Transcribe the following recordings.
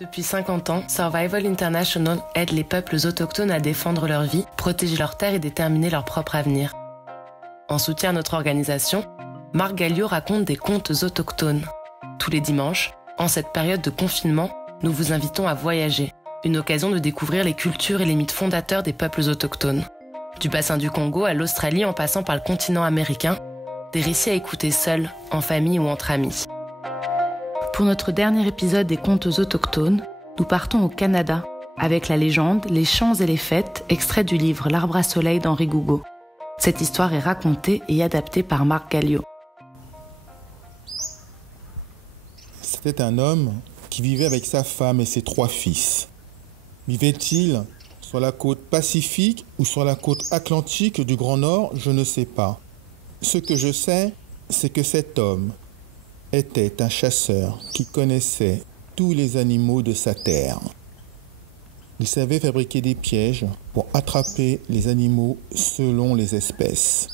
Depuis 50 ans, Survival International aide les peuples autochtones à défendre leur vie, protéger leurs terres et déterminer leur propre avenir. En soutien à notre organisation, Marc Gallio raconte des contes autochtones. Tous les dimanches, en cette période de confinement, nous vous invitons à voyager, une occasion de découvrir les cultures et les mythes fondateurs des peuples autochtones. Du bassin du Congo à l'Australie en passant par le continent américain, des récits à écouter seuls, en famille ou entre amis. Pour notre dernier épisode des contes autochtones, nous partons au Canada, avec la légende, les chants et les fêtes, extrait du livre L'Arbre à soleil d'Henri Gougaud. Cette histoire est racontée et adaptée par Marc Gallio. C'était un homme qui vivait avec sa femme et ses 3 fils. Vivait-il sur la côte Pacifique ou sur la côte Atlantique du Grand Nord, je ne sais pas. Ce que je sais, c'est que cet homme était un chasseur qui connaissait tous les animaux de sa terre. Il savait fabriquer des pièges pour attraper les animaux selon les espèces.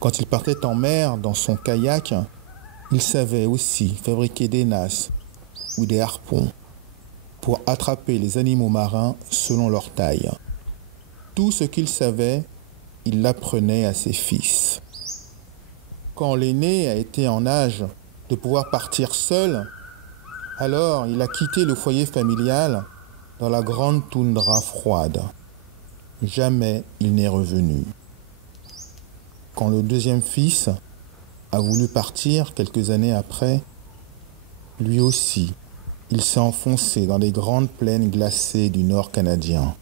Quand il partait en mer dans son kayak, il savait aussi fabriquer des nasses ou des harpons pour attraper les animaux marins selon leur taille. Tout ce qu'il savait, il l'apprenait à ses fils. Quand l'aîné a été en âge de pouvoir partir seul, alors il a quitté le foyer familial dans la grande toundra froide. Jamais il n'est revenu. Quand le deuxième fils a voulu partir quelques années après, lui aussi, il s'est enfoncé dans les grandes plaines glacées du nord canadien.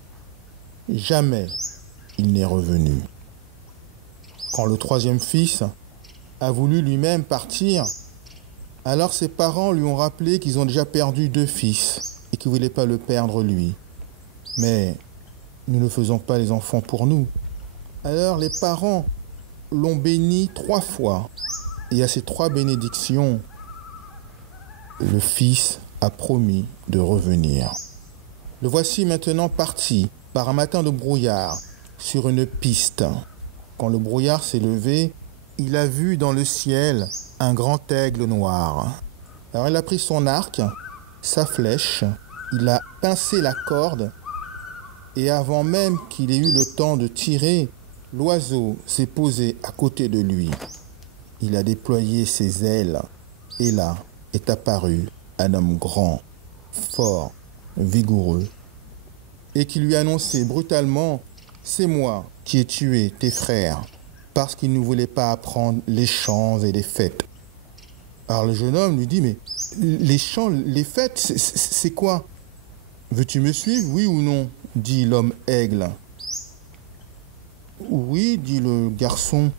Jamais il n'est revenu. Quand le troisième fils a voulu lui-même partir, alors ses parents lui ont rappelé qu'ils ont déjà perdu 2 fils et qu'ils ne voulaient pas le perdre lui. Mais nous ne faisons pas les enfants pour nous. Alors les parents l'ont béni 3 fois. Et à ces 3 bénédictions, le fils a promis de revenir. Le voici maintenant parti par un matin de brouillard sur une piste. Quand le brouillard s'est levé, il a vu dans le ciel un grand aigle noir. Alors il a pris son arc, sa flèche, il a pincé la corde et avant même qu'il ait eu le temps de tirer, l'oiseau s'est posé à côté de lui. Il a déployé ses ailes et là est apparu un homme grand, fort, vigoureux et qui lui a annoncé brutalement « C'est moi qui ai tué tes frères » parce qu'il ne voulait pas apprendre les chants et les fêtes. Alors le jeune homme lui dit « Mais les chants, les fêtes, c'est quoi ? Veux-tu me suivre, oui ou non ?» dit l'homme aigle. « Oui, dit le garçon. »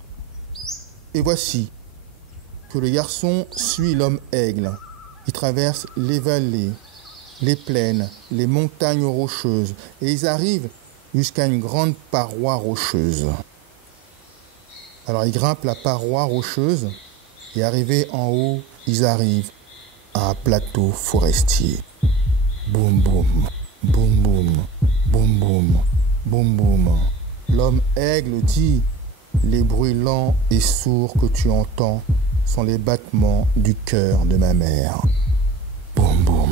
Et voici que le garçon suit l'homme aigle. Il traverse les vallées, les plaines, les montagnes rocheuses et ils arrivent jusqu'à une grande paroi rocheuse. Alors ils grimpent la paroi rocheuse et arrivés en haut, ils arrivent à un plateau forestier. Boum boum, boum boum, boum boum, boum boum. L'homme aigle dit « Les bruits lents et sourds que tu entends sont les battements du cœur de ma mère. » Boum boum,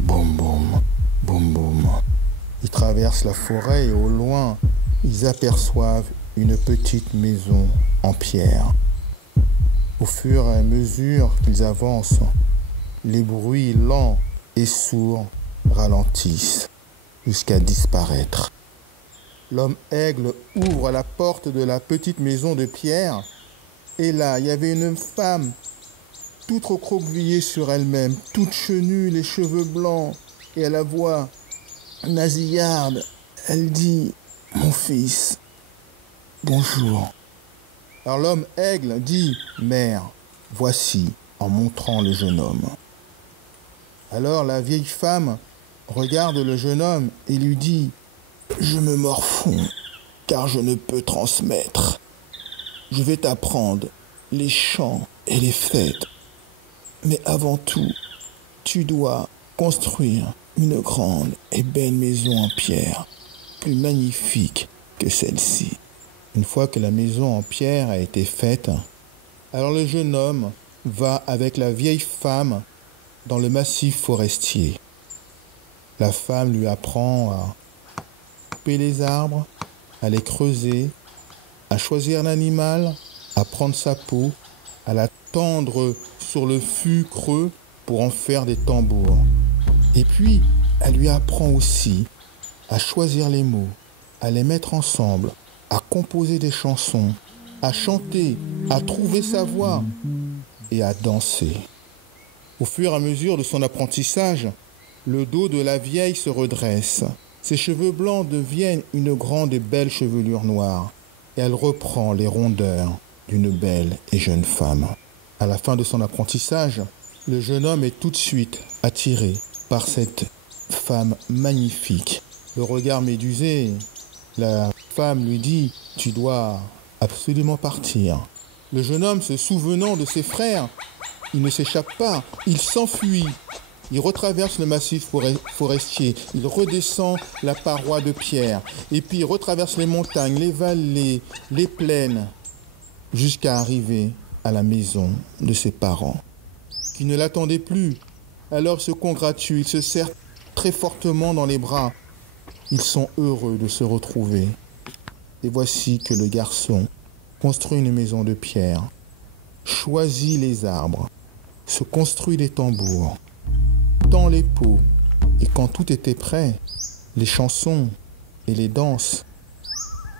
boum boum, boum boum. Ils traversent la forêt et au loin, ils aperçoivent une petite maison en pierre. Au fur et à mesure qu'ils avancent, les bruits lents et sourds ralentissent jusqu'à disparaître. L'homme aigle ouvre la porte de la petite maison de pierre et là, il y avait une femme toute recroquevillée sur elle-même, toute chenue, les cheveux blancs et à la voix nasillarde. Elle dit « Mon fils, bonjour. » Alors l'homme aigle dit « Mère, voici » en montrant le jeune homme. Alors la vieille femme regarde le jeune homme et lui dit « Je me morfonds car je ne peux transmettre. Je vais t'apprendre les chants et les fêtes. Mais avant tout, tu dois construire une grande et belle maison en pierre, plus magnifique que celle-ci. » Une fois que la maison en pierre a été faite, alors le jeune homme va avec la vieille femme dans le massif forestier. La femme lui apprend à couper les arbres, à les creuser, à choisir l'animal, à prendre sa peau, à la tendre sur le fût creux pour en faire des tambours. Et puis, elle lui apprend aussi à choisir les mots, à les mettre ensemble, à composer des chansons, à chanter, à trouver sa voix et à danser. Au fur et à mesure de son apprentissage, le dos de la vieille se redresse. Ses cheveux blancs deviennent une grande et belle chevelure noire et elle reprend les rondeurs d'une belle et jeune femme. À la fin de son apprentissage, le jeune homme est tout de suite attiré par cette femme magnifique. Le regard médusé, la femme lui dit « Tu dois absolument partir ». Le jeune homme, se souvenant de ses frères, il ne s'échappe pas, il s'enfuit. Il retraverse le massif forestier, il redescend la paroi de pierre, et puis il retraverse les montagnes, les vallées, les plaines, jusqu'à arriver à la maison de ses parents, qui ne l'attendaient plus. Alors il se congratule, il se serre très fortement dans les bras. Ils sont heureux de se retrouver. Et voici que le garçon construit une maison de pierre, choisit les arbres, se construit des tambours, tend les pots, et quand tout était prêt, les chansons et les danses,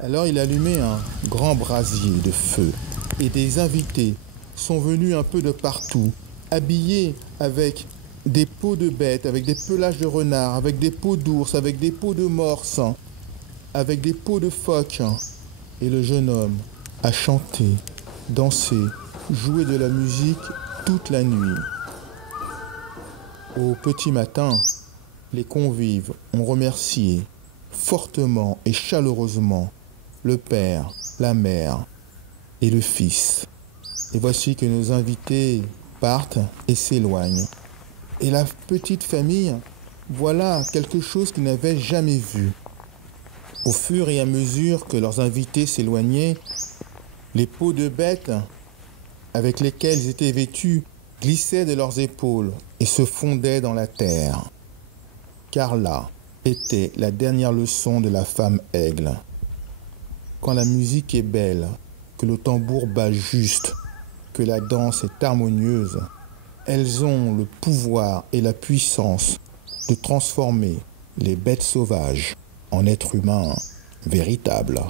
alors il allumait un grand brasier de feu, et des invités sont venus un peu de partout, habillés avec des peaux de bêtes, avec des pelages de renard, avec des peaux d'ours, avec des peaux de morse, avec des peaux de phoque. Et le jeune homme a chanté, dansé, joué de la musique toute la nuit. Au petit matin, les convives ont remercié fortement et chaleureusement le père, la mère et le fils. Et voici que nos invités partent et s'éloignent. Et la petite famille, voilà quelque chose qu'ils n'avaient jamais vu. Au fur et à mesure que leurs invités s'éloignaient, les peaux de bêtes avec lesquelles ils étaient vêtus glissaient de leurs épaules et se fondaient dans la terre. Car là était la dernière leçon de la femme aigle. Quand la musique est belle, que le tambour bat juste, que la danse est harmonieuse, elles ont le pouvoir et la puissance de transformer les bêtes sauvages en êtres humains véritables.